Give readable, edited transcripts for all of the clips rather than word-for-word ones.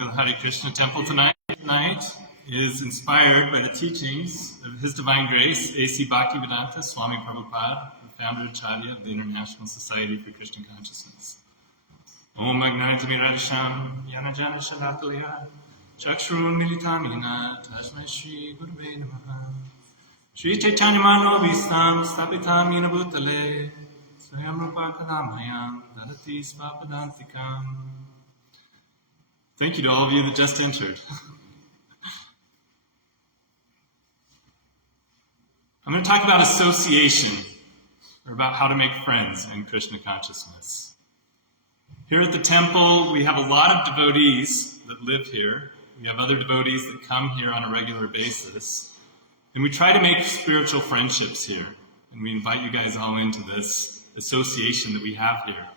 The Hare Krishna temple tonight is inspired by the teachings of His Divine Grace, A.C. Bhaktivedanta Swami Prabhupada, the founder Acharya of the International Society for Christian Consciousness. Om Agnanatimirasham Yanajana Shalakalaya Chakshurun Militamina Tasmai Shri Gurve Namaha Shri Chaitanya Manovistam Stapitam Yena Bhutale Swayam Rupa Kadamayam Dadati Svapadantikam. Thank you to all of you that just entered. I'm going to talk about association, or about how to make friends in Krishna consciousness. Here at the temple, we have a lot of devotees that live here. We have other devotees that come here on a regular basis. And we try to make spiritual friendships here. And we invite you guys all into this association that we have here.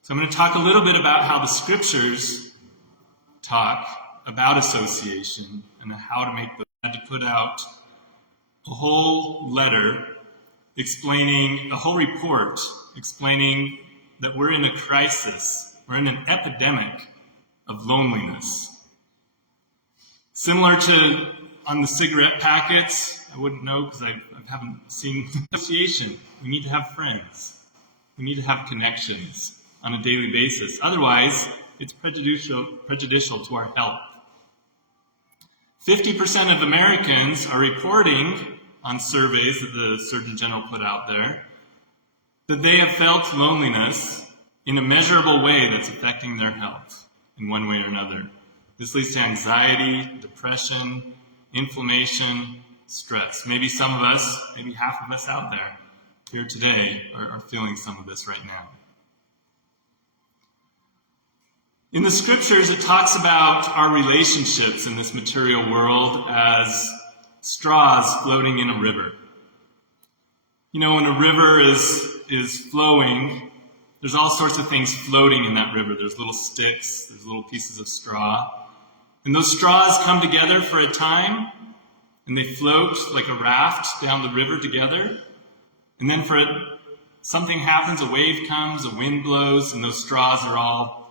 So I'm going to talk a little bit about how the scriptures talk about association and how to make them. I had to put out a whole letter explaining, a whole report explaining that we're in a crisis, we're in an epidemic of loneliness. Similar to on the cigarette packets, I wouldn't know because I haven't seen association. We need to have friends. We need to have connections on a daily basis. Otherwise, it's prejudicial to our health. 50% of Americans are reporting on surveys that the Surgeon General put out there that they have felt loneliness in a measurable way that's affecting their health in one way or another. This leads to anxiety, depression, inflammation, stress. Maybe some of us, maybe half of us out there here today are feeling some of this right now. In the scriptures, it talks about our relationships in this material world as straws floating in a river. You know, when a river is flowing, there's all sorts of things floating in that river. There's little sticks, there's little pieces of straw. And those straws come together for a time, and they float like a raft down the river together. And then something happens, a wave comes, a wind blows, and those straws are all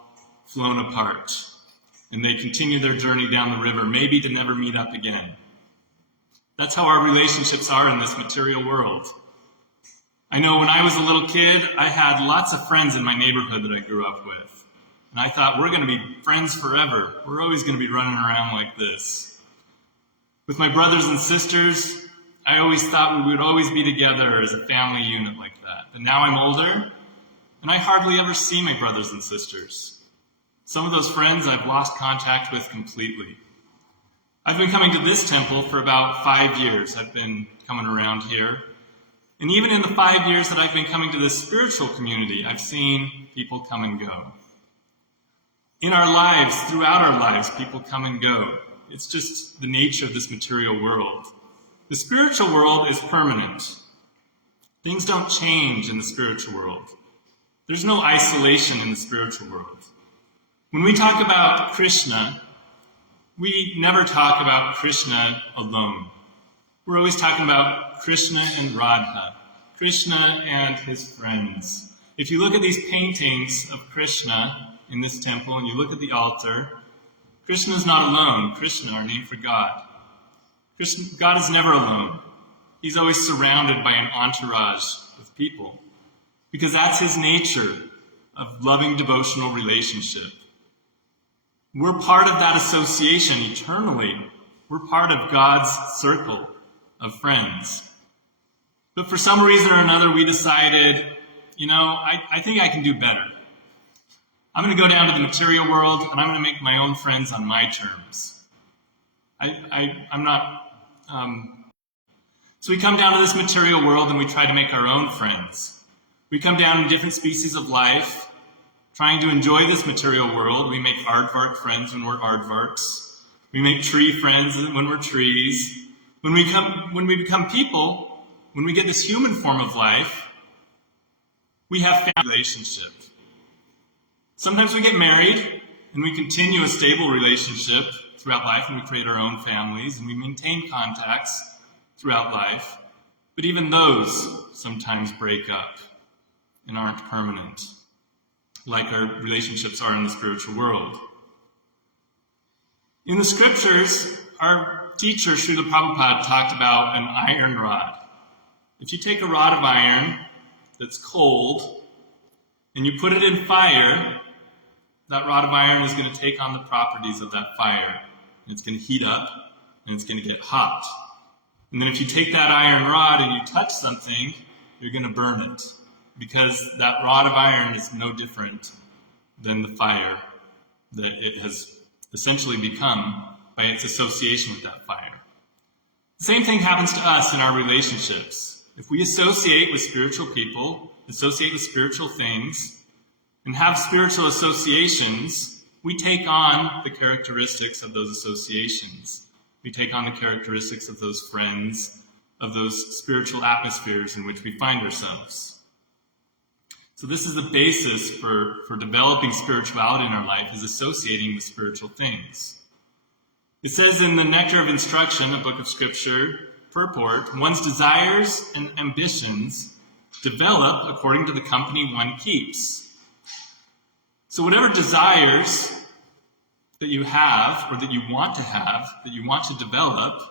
flown apart, and they continue their journey down the river, maybe to never meet up again. That's how our relationships are in this material world. I know when I was a little kid, I had lots of friends in my neighborhood that I grew up with, and I thought, we're going to be friends forever. We're always going to be running around like this. With my brothers and sisters, I always thought we would always be together as a family unit like that. But now I'm older, and I hardly ever see my brothers and sisters. Some of those friends I've lost contact with completely. I've been coming to this temple for about 5 years. I've been coming around here. And even in the 5 years that I've been coming to this spiritual community, I've seen people come and go. In our lives, throughout our lives, people come and go. It's just the nature of this material world. The spiritual world is permanent. Things don't change in the spiritual world. There's no isolation in the spiritual world. When we talk about Krishna, we never talk about Krishna alone. We're always talking about Krishna and Radha, Krishna and his friends. If you look at these paintings of Krishna in this temple and you look at the altar, Krishna is not alone. Krishna, our name for God. God is never alone. He's always surrounded by an entourage of people because that's his nature of loving devotional relationship. We're part of that association eternally. We're part of God's circle of friends. But for some reason or another, we decided, I think I can do better. I'm going to go down to the material world, and I'm going to make my own friends on my terms. So we come down to this material world, and we try to make our own friends. We come down in different species of life, trying to enjoy this material world. We make aardvark friends when we're aardvarks. We make tree friends when we're trees. When we become people, when we get this human form of life, we have family relationship. Sometimes we get married, and we continue a stable relationship throughout life, and we create our own families, and we maintain contacts throughout life. But even those sometimes break up and aren't permanent, like our relationships are in the spiritual world. In the scriptures, our teacher, Srila Prabhupada, talked about an iron rod. If you take a rod of iron that's cold and you put it in fire, that rod of iron is going to take on the properties of that fire. And it's going to heat up and it's going to get hot. And then if you take that iron rod and you touch something, you're going to burn it. Because that rod of iron is no different than the fire that it has essentially become by its association with that fire. The same thing happens to us in our relationships. If we associate with spiritual people, associate with spiritual things, and have spiritual associations, we take on the characteristics of those associations. We take on the characteristics of those friends, of those spiritual atmospheres in which we find ourselves. So this is the basis for developing spirituality in our life, is associating with spiritual things. It says in the Nectar of Instruction, a book of scripture, purport, one's desires and ambitions develop according to the company one keeps. So whatever desires that you have, or that you want to have, that you want to develop,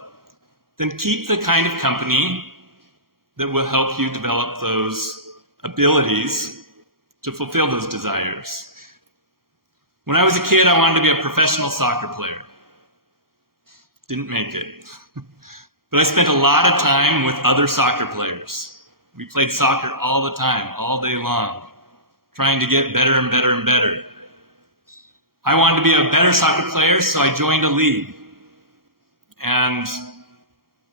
then keep the kind of company that will help you develop those abilities to fulfill those desires. When I was a kid, I wanted to be a professional soccer player. Didn't make it. But I spent a lot of time with other soccer players. We played soccer all the time, all day long, trying to get better and better and better. I wanted to be a better soccer player, so I joined a league. And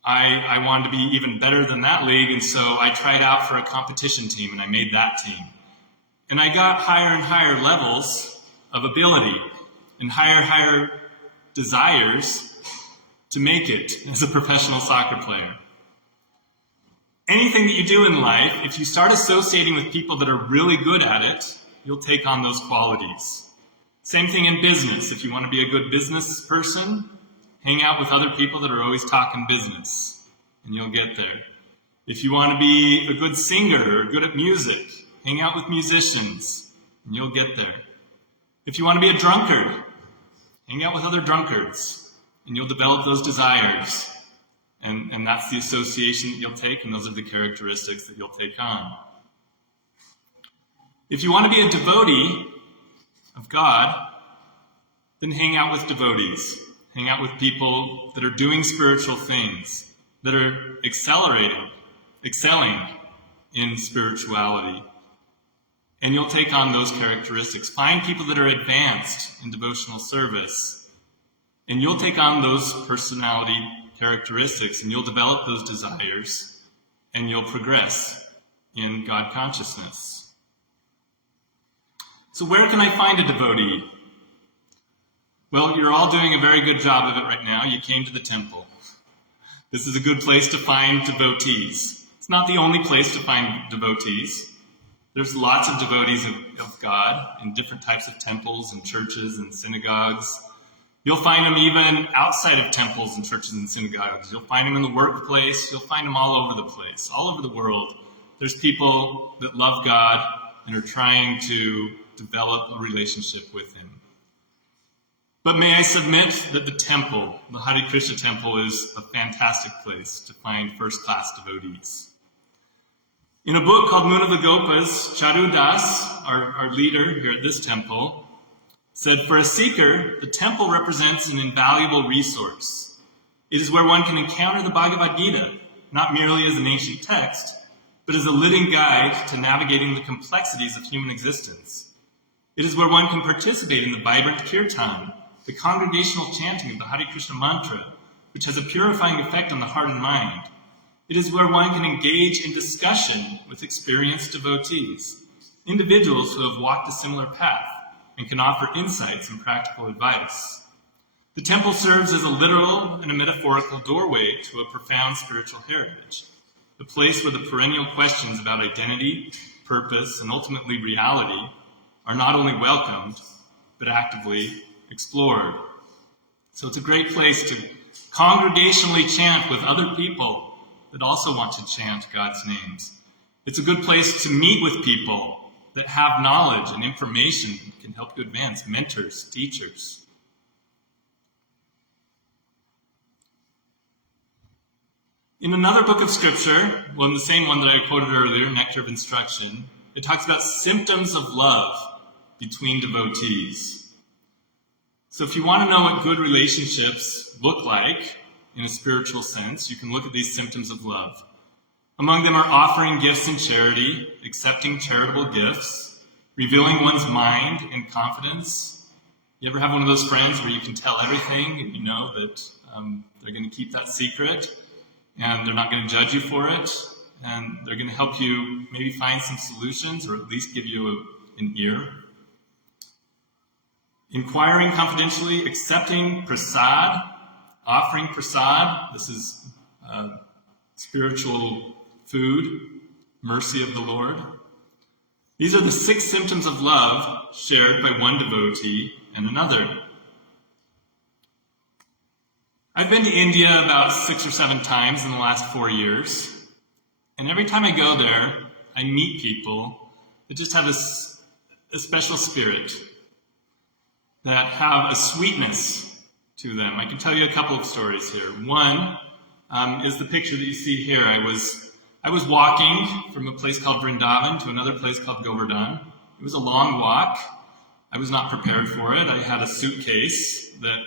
I wanted to be even better than that league, and so I tried out for a competition team, and I made that team. And I got higher and higher levels of ability and higher desires to make it as a professional soccer player. Anything that you do in life, if you start associating with people that are really good at it, you'll take on those qualities. Same thing in business. If you want to be a good business person, hang out with other people that are always talking business, and you'll get there. If you want to be a good singer or good at music, hang out with musicians, and you'll get there. If you want to be a drunkard, hang out with other drunkards, and you'll develop those desires. And that's the association that you'll take, and those are the characteristics that you'll take on. If you want to be a devotee of God, then hang out with devotees. Hang out with people that are doing spiritual things, that are excelling in spirituality. And you'll take on those characteristics. Find people that are advanced in devotional service, and you'll take on those personality characteristics, and you'll develop those desires, and you'll progress in God consciousness. So where can I find a devotee? Well, you're all doing a very good job of it right now. You came to the temple. This is a good place to find devotees. It's not the only place to find devotees. There's lots of devotees of God in different types of temples and churches and synagogues. You'll find them even outside of temples and churches and synagogues. You'll find them in the workplace. You'll find them all over the place, all over the world. There's people that love God and are trying to develop a relationship with Him. But may I submit that the temple, the Hare Krishna temple, is a fantastic place to find first-class devotees. In a book called Moon of the Gopas, Charu Das, our leader here at this temple, said, for a seeker, the temple represents an invaluable resource. It is where one can encounter the Bhagavad Gita, not merely as an ancient text, but as a living guide to navigating the complexities of human existence. It is where one can participate in the vibrant kirtan, the congregational chanting of the Hare Krishna mantra, which has a purifying effect on the heart and mind. It is where one can engage in discussion with experienced devotees, individuals who have walked a similar path, and can offer insights and practical advice. The temple serves as a literal and a metaphorical doorway to a profound spiritual heritage, a place where the perennial questions about identity, purpose, and ultimately reality are not only welcomed, but actively explored. So it's a great place to congregationally chant with other people that also want to chant God's names. It's a good place to meet with people that have knowledge and information that can help you advance, mentors, teachers. In another book of scripture, the same one that I quoted earlier, Nectar of Instruction, it talks about symptoms of love between devotees. So if you want to know what good relationships look like in a spiritual sense, you can look at these symptoms of love. Among them are offering gifts in charity, accepting charitable gifts, revealing one's mind in confidence. You ever have one of those friends where you can tell everything and you know that they're going to keep that secret and they're not going to judge you for it, and they're going to help you maybe find some solutions or at least give you an ear? Inquiring confidentially, accepting prasad, offering prasad. This is spiritual food, mercy of the Lord. These are the 6 symptoms of love shared by one devotee and another. I've been to India about 6 or 7 times in the last 4 years, and every time I go there, I meet people that just have a special spirit, that have a sweetness to them. I can tell you a couple of stories here. One is the picture that you see here. I was walking from a place called Vrindavan to another place called Govardhan. It was a long walk. I was not prepared for it. I had a suitcase that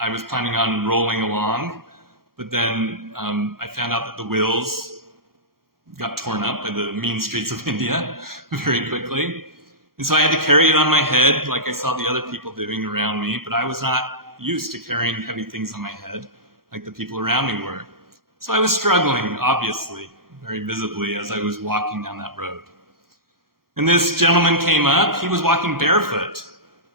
I was planning on rolling along, but then I found out that the wheels got torn up by the mean streets of India very quickly. And so I had to carry it on my head like I saw the other people doing around me, but I was not used to carrying heavy things on my head like the people around me were. So I was struggling, obviously, very visibly as I was walking down that road. And this gentleman came up. He was walking barefoot.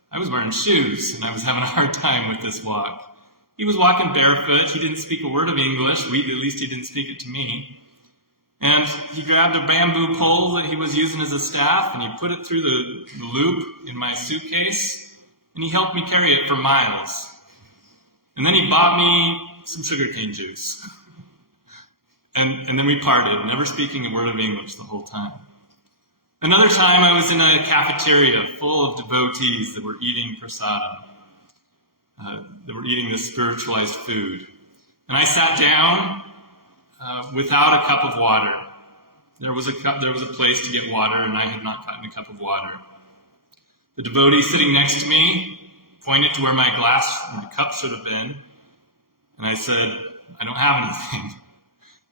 I was wearing shoes, and I was having a hard time with this walk. He was walking barefoot. He didn't speak a word of English. At least he didn't speak it to me. And he grabbed a bamboo pole that he was using as a staff, and he put it through the loop in my suitcase, and he helped me carry it for miles. And then he bought me some sugarcane juice. And then we parted, never speaking a word of English the whole time. Another time I was in a cafeteria full of devotees that were eating prasadam, that were eating this spiritualized food. And I sat down without a cup of water. There was a place to get water, and I had not gotten a cup of water. The devotee sitting next to me pointed to where my cup should have been, and I said, "I don't have anything."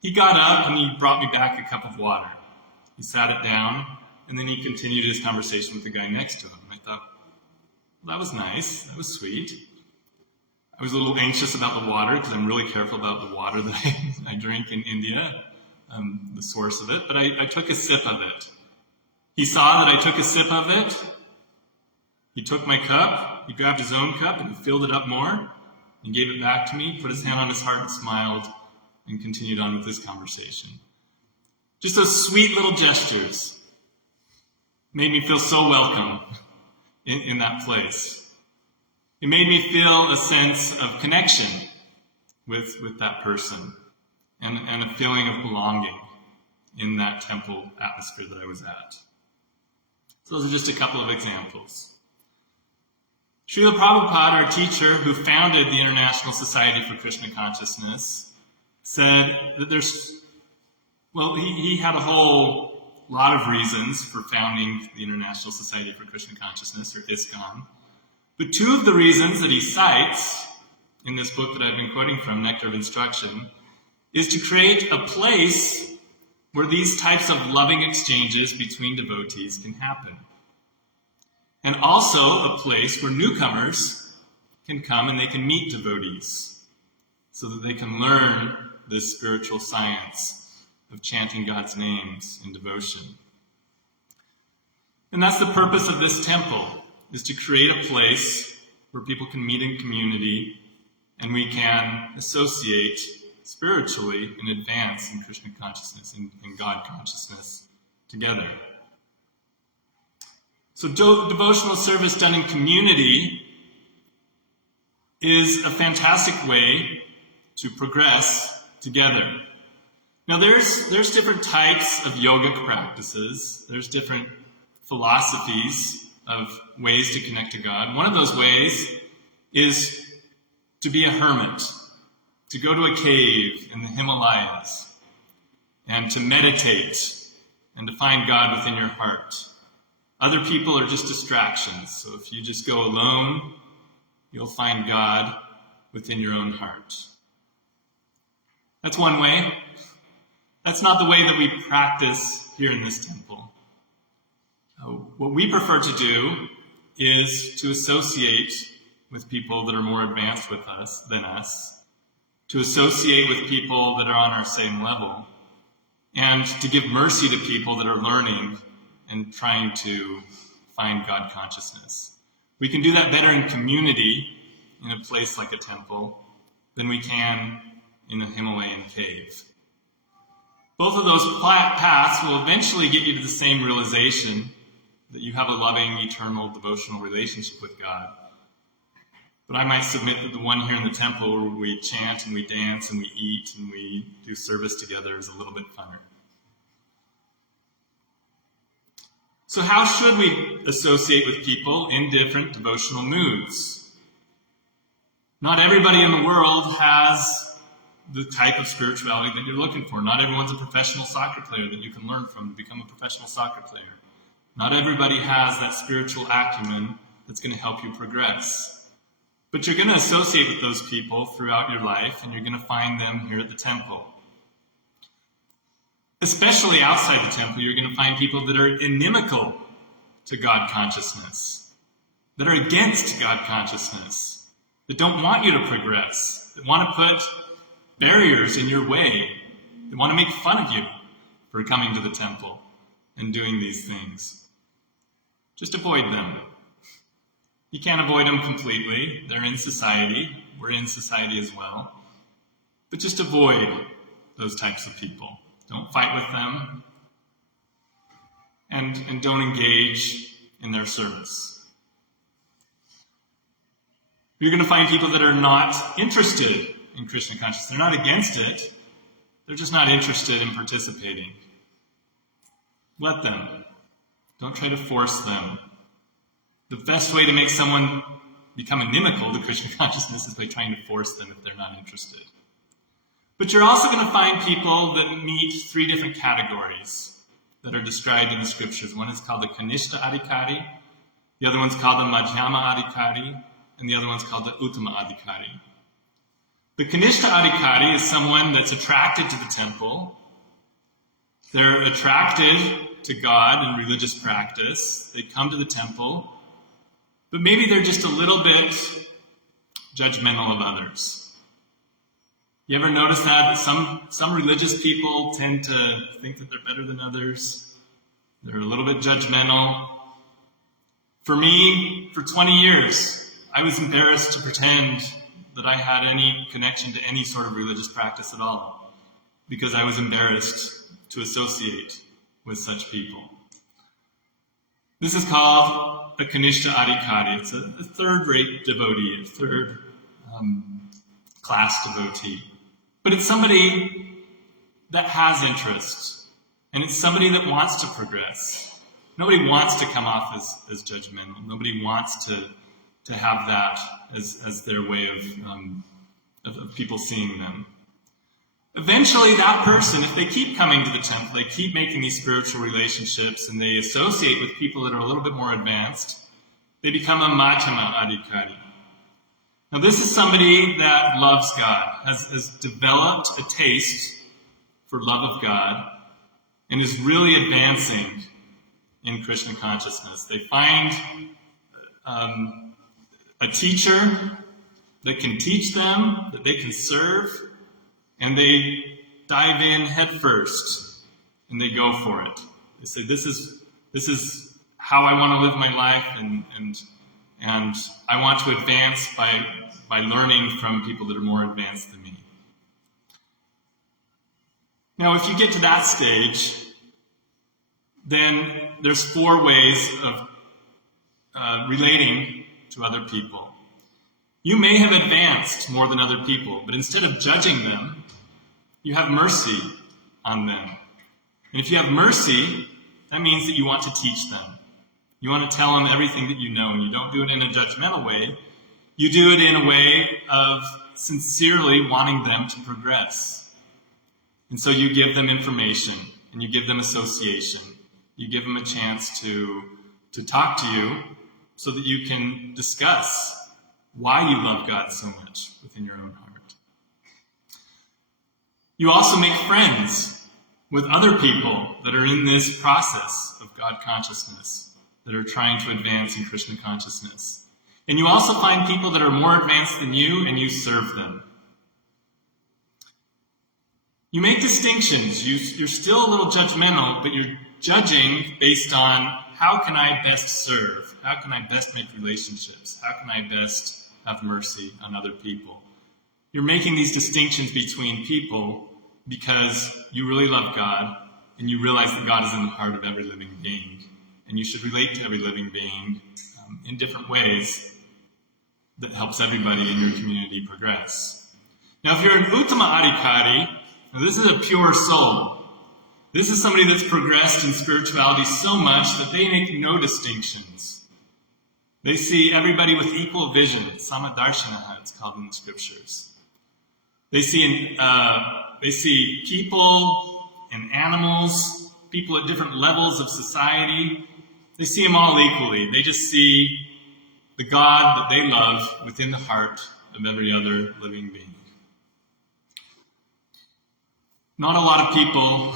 He got up and he brought me back a cup of water. He sat it down, and then he continued his conversation with the guy next to him. I thought, well, that was nice. That was sweet. I was a little anxious about the water because I'm really careful about the water that I drink in India, the source of it. But I took a sip of it. He saw that I took a sip of it. He took my cup. He grabbed his own cup and he filled it up more and gave it back to me, put his hand on his heart and smiled and continued on with this conversation. Just those sweet little gestures made me feel so welcome in that place. It made me feel a sense of connection with that person and a feeling of belonging in that temple atmosphere that I was at. So those are just a couple of examples. Srila Prabhupada, our teacher who founded the International Society for Krishna Consciousness, said that he had a whole lot of reasons for founding the International Society for Krishna Consciousness, or ISKCON. But 2 of the reasons that he cites in this book that I've been quoting from, Nectar of Instruction, is to create a place where these types of loving exchanges between devotees can happen. And also a place where newcomers can come and they can meet devotees so that they can learn this spiritual science of chanting God's names in devotion. And that's the purpose of this temple, is to create a place where people can meet in community and we can associate spiritually and advance in Krishna consciousness and God consciousness together. So devotional service done in community is a fantastic way to progress together. Now there's different types of yogic practices. There's different philosophies of ways to connect to God. One of those ways is to be a hermit. to go to a cave in the Himalayas and to meditate and to find God within your heart. Other people are just distractions. So if you just go alone, you'll find God within your own heart. That's one way. That's not the way that we practice here in this temple. What we prefer to do is to associate with people that are more advanced than us, to associate with people that are on our same level, and to give mercy to people that are learning and trying to find God consciousness. We can do that better in community in a place like a temple than we can in a Himalayan cave. Both of those paths will eventually get you to the same realization that you have a loving, eternal, devotional relationship with God. But I might submit that the one here in the temple where we chant and we dance and we eat and we do service together is a little bit funner. So how should we associate with people in different devotional moods? Not everybody in the world has the type of spirituality that you're looking for. Not everyone's a professional soccer player that you can learn from to become a professional soccer player. Not everybody has that spiritual acumen that's going to help you progress. But you're going to associate with those people throughout your life, and you're going to find them here at the temple. Especially outside the temple, you're going to find people that are inimical to God consciousness, that are against God consciousness, that don't want you to progress, that want to put barriers in your way, that want to make fun of you for coming to the temple and doing these things. Just avoid them. You can't avoid them completely. They're in society. We're in society as well. But just avoid those types of people. Don't fight with them. And don't engage in their service. You're going to find people that are not interested in Krishna consciousness. They're not against it. They're just not interested in participating. Let them. Don't try to force them. The best way to make someone become inimical to Krishna consciousness is by trying to force them if they're not interested. But you're also going to find people that meet three different categories that are described in the scriptures. One is called the Kanishta Adhikari, the other one's called the Madhyama Adhikari, and the other one's called the Uttama Adhikari. The Kanishta Adhikari is someone that's attracted to the temple. They're attracted to God in religious practice. They come to the temple. But maybe they're just a little bit judgmental of others. You ever notice that? Some religious people tend to think that they're better than others. They're a little bit judgmental. For me, for 20 years, I was embarrassed to pretend that I had any connection to any sort of religious practice at all, because I was embarrassed to associate with such people. This is called a Kanishta Adhikari. It's a third-rate devotee, a third-class devotee. But it's somebody that has interest, and it's somebody that wants to progress. Nobody wants to come off as judgmental. Nobody wants to have that as their way of people seeing them. Eventually, that person, if they keep coming to the temple, they keep making these spiritual relationships, and they associate with people that are a little bit more advanced, they become a Madhyama Adhikari. Now, this is somebody that loves God, has developed a taste for love of God, and is really advancing in Krishna consciousness. They find a teacher that can teach them, that they can serve, and they dive in head first, and they go for it. They say, this is how I want to live my life, and I want to advance by learning from people that are more advanced than me. Now, if you get to that stage, then there's 4 ways of relating to other people. You may have advanced more than other people, but instead of judging them, you have mercy on them. And if you have mercy, that means that you want to teach them. You want to tell them everything that you know, and you don't do it in a judgmental way. You do it in a way of sincerely wanting them to progress. And so you give them information, and you give them association. You give them a chance to talk to you so that you can discuss why you love God so much within your own heart. You also make friends with other people that are in this process of God consciousness, that are trying to advance in Krishna consciousness. And you also find people that are more advanced than you, and you serve them. You make distinctions. You're still a little judgmental, but you're judging based on how can I best serve? How can I best make relationships? How can I best have mercy on other people? You're making these distinctions between people because you really love God, and you realize that God is in the heart of every living being, and you should relate to every living being in different ways that helps everybody in your community progress. Now, if you're an Uttama Adhikari, now this is a pure soul. This is somebody that's progressed in spirituality so much that they make no distinctions. They see everybody with equal vision. Samadarshana, it's called in the scriptures. They see people and animals, people at different levels of society. They see them all equally. They just see the God that they love within the heart of every other living being. Not a lot of people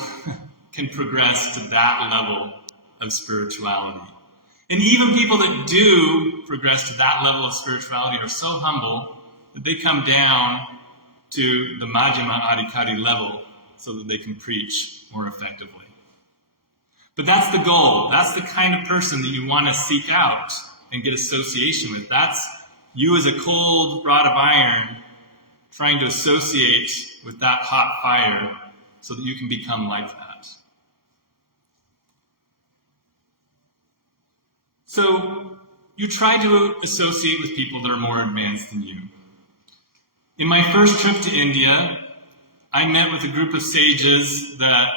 can progress to that level of spirituality. And even people that do progress to that level of spirituality are so humble that they come down to the Madhyama Adhikari level so that they can preach more effectively. But that's the goal. That's the kind of person that you want to seek out and get association with. That's you as a cold rod of iron trying to associate with that hot fire so that you can become like that. So you try to associate with people that are more advanced than you. In my first trip to India, I met with a group of sages that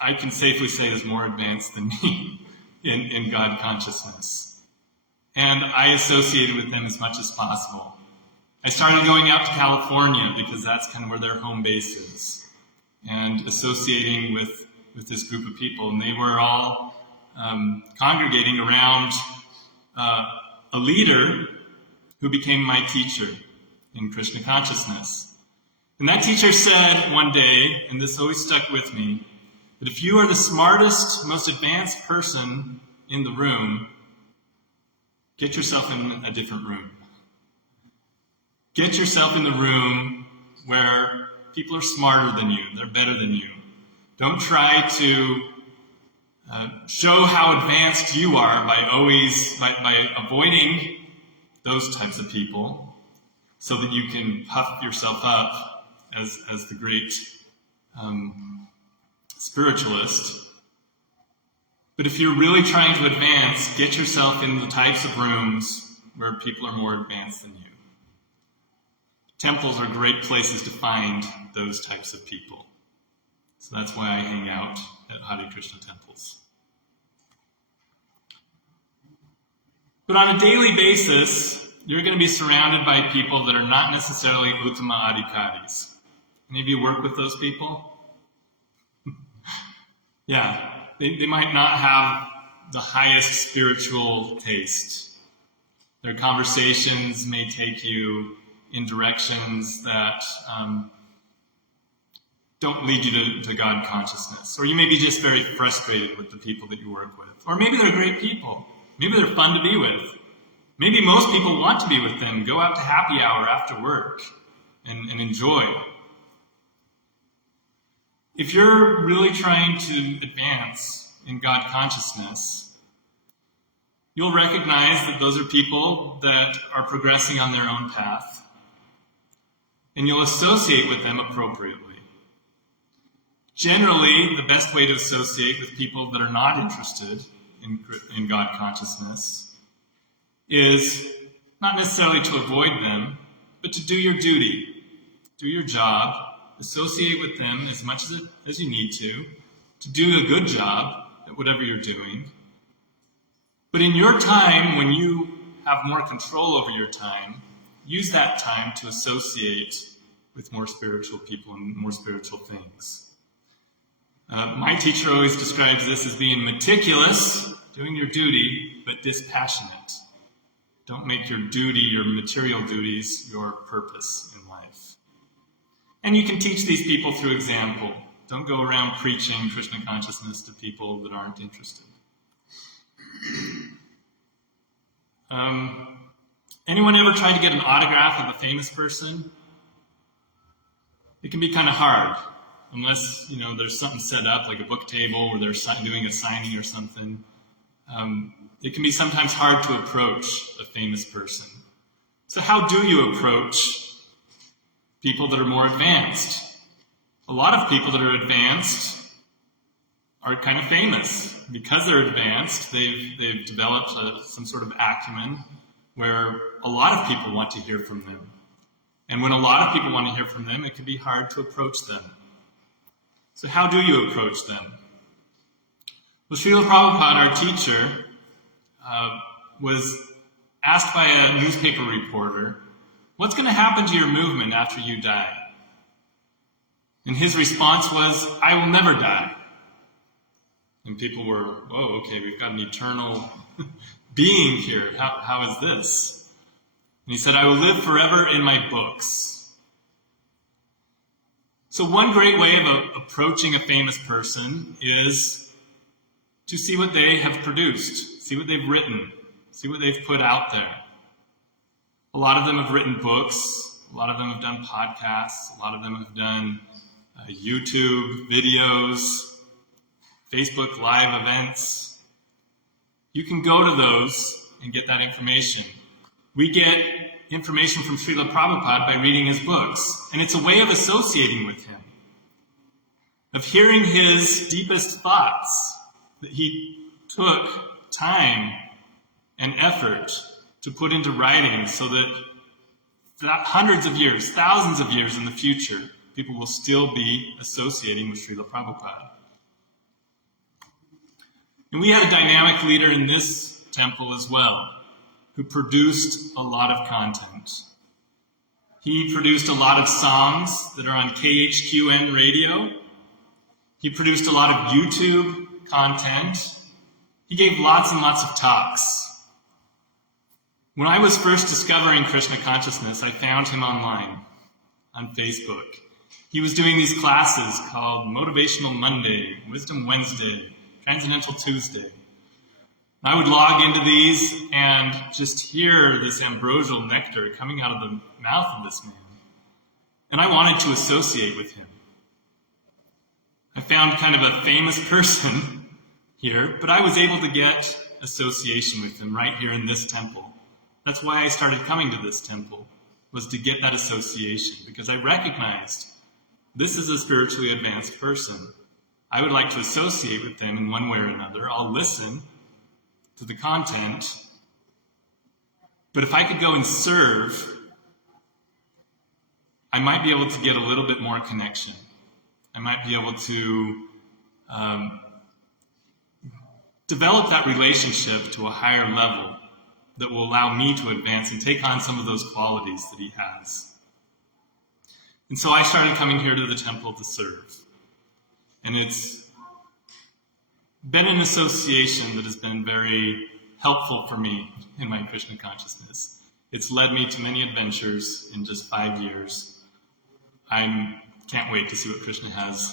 I can safely say is more advanced than me in God consciousness. And I associated with them as much as possible. I started going out to California because that's kind of where their home base is, and associating with this group of people. And they were all congregating around a leader who became my teacher in Krishna consciousness. And that teacher said one day, and this always stuck with me, that if you are the smartest, most advanced person in the room, get yourself in a different room. Get yourself in the room where people are smarter than you, they're better than you. Don't try to show how advanced you are by avoiding those types of people so that you can puff yourself up as the great spiritualist. But if you're really trying to advance, get yourself in the types of rooms where people are more advanced than you. Temples are great places to find those types of people. So that's why I hang out at Hare Krishna temples. But on a daily basis, you're going to be surrounded by people that are not necessarily Uttama Adhikaris. Any of you work with those people? Yeah, they might not have the highest spiritual taste. Their conversations may take you in directions that don't lead you to God consciousness. Or you may be just very frustrated with the people that you work with. Or maybe they're great people. Maybe they're fun to be with. Maybe most people want to be with them, go out to happy hour after work and enjoy. If you're really trying to advance in God consciousness, you'll recognize that those are people that are progressing on their own path, and you'll associate with them appropriately. Generally, the best way to associate with people that are not interested in God consciousness is not necessarily to avoid them, but to do your duty, do your job, associate with them as much as you need to do a good job at whatever you're doing. But in your time, when you have more control over your time, use that time to associate with more spiritual people and more spiritual things. My teacher always describes this as being meticulous, doing your duty, but dispassionate. Don't make your duty, your material duties, your purpose in life. And you can teach these people through example. Don't go around preaching Krishna consciousness to people that aren't interested. Anyone ever tried to get an autograph of a famous person? It can be kind of hard, unless there's something set up, like a book table, where they're doing a signing or something. It can be sometimes hard to approach a famous person. So how do you approach people that are more advanced? A lot of people that are advanced are kind of famous. Because they're advanced, they've developed some sort of acumen where a lot of people want to hear from them. And when a lot of people want to hear from them, it can be hard to approach them. So how do you approach them? Well, Srila Prabhupada, our teacher, was asked by a newspaper reporter, what's going to happen to your movement after you die? And his response was, I will never die. And people were, whoa, okay, we've got an eternal being here. How is this? And he said, I will live forever in my books. So one great way of approaching a famous person is to see what they have produced, see what they've written, see what they've put out there. A lot of them have written books. A lot of them have done podcasts. A lot of them have done YouTube videos, Facebook Live events. You can go to those and get that information. We get information from Srila Prabhupada by reading his books, and it's a way of associating with him, of hearing his deepest thoughts that he took time and effort to put into writing so that hundreds of years, thousands of years in the future, people will still be associating with Srila Prabhupada. And we had a dynamic leader in this temple as well, who produced a lot of content. He produced a lot of songs that are on KHQN radio. He produced a lot of YouTube content. He gave lots and lots of talks. When I was first discovering Krishna consciousness, I found him online on Facebook. He was doing these classes called Motivational Monday, Wisdom Wednesday, Transcendental Tuesday. I would log into these and just hear this ambrosial nectar coming out of the mouth of this man. And I wanted to associate with him. I found kind of a famous person here, but I was able to get association with him right here in this temple. That's why I started coming to this temple, was to get that association, because I recognized this is a spiritually advanced person. I would like to associate with them in one way or another. I'll listen to the content, but if I could go and serve, I might be able to get a little bit more connection. I might be able to develop that relationship to a higher level that will allow me to advance and take on some of those qualities that he has. And so I started coming here to the temple to serve. And it's been an association that has been very helpful for me in my Krishna consciousness. It's led me to many adventures in just 5 years. I can't wait to see what Krishna has,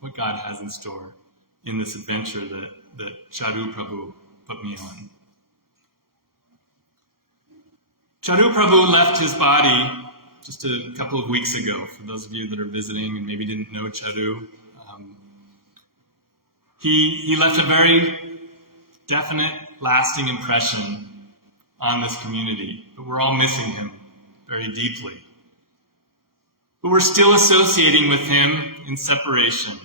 what God has in store in this adventure that Charu Prabhu put me on. Charu Prabhu left his body just a couple of weeks ago. For those of you that are visiting and maybe didn't know Charu, he left a very definite, lasting impression on this community. But we're all missing him very deeply. But we're still associating with him in separation.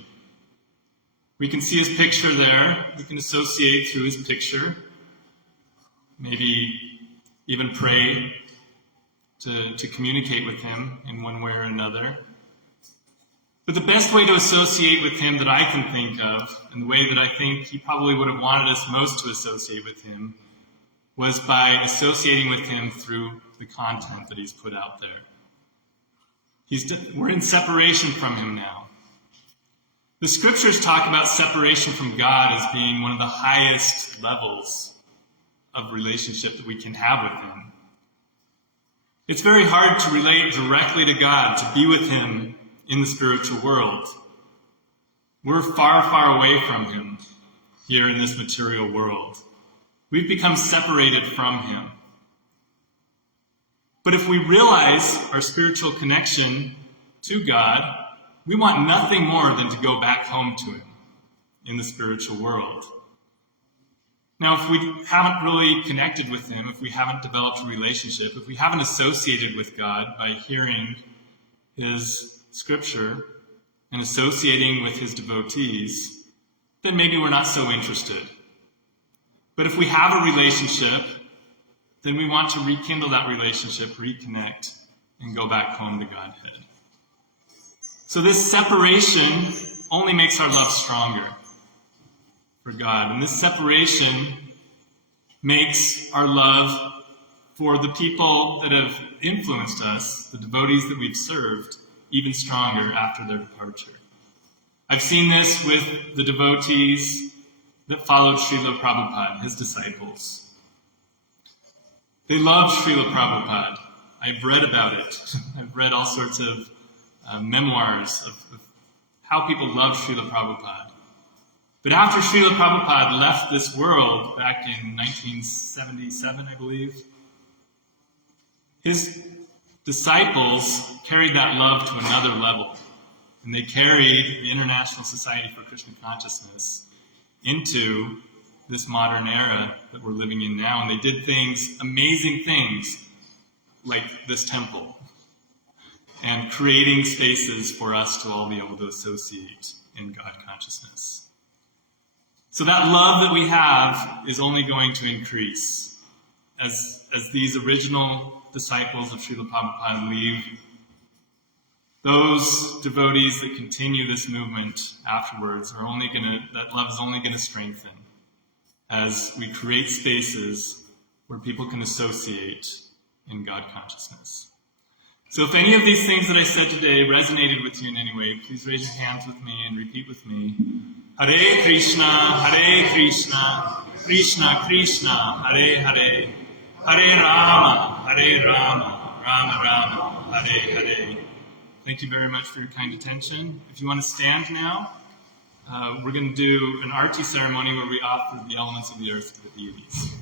We can see his picture there. We can associate through his picture. Maybe even pray to communicate with him in one way or another. But the best way to associate with him that I can think of, and the way that I think he probably would have wanted us most to associate with him, was by associating with him through the content that he's put out there. We're in separation from him now. The scriptures talk about separation from God as being one of the highest levels of relationship that we can have with him. It's very hard to relate directly to God, to be with him in the spiritual world. We're far, far away from him here in this material world. We've become separated from him. But if we realize our spiritual connection to God, we want nothing more than to go back home to him in the spiritual world. Now, if we haven't really connected with him, if we haven't developed a relationship, if we haven't associated with God by hearing his scripture and associating with his devotees, then maybe we're not so interested. But if we have a relationship, then we want to rekindle that relationship, reconnect, and go back home to Godhead. So this separation only makes our love stronger for God. And this separation makes our love for the people that have influenced us, the devotees that we've served, even stronger after their departure. I've seen this with the devotees that followed Srila Prabhupada, his disciples. They loved Srila Prabhupada. I've read about it. I've read all sorts of memoirs of how people loved Srila Prabhupada. But after Srila Prabhupada left this world back in 1977, I believe, his disciples carried that love to another level. And they carried the International Society for Krishna Consciousness into this modern era that we're living in now. And they did things, amazing things, like this temple, and creating spaces for us to all be able to associate in God consciousness. So that love that we have is only going to increase as these original disciples of Srila Prabhupada leave. Those devotees that continue this movement afterwards that love is only going to strengthen as we create spaces where people can associate in God consciousness. So if any of these things that I said today resonated with you in any way, please raise your hands with me and repeat with me. Hare Krishna, Krishna Krishna, Hare Hare, Hare Rama, Rama Rama, Hare Hare. Thank you very much for your kind attention. If you want to stand now, we're going to do an arti ceremony where we offer the elements of the earth to the deities.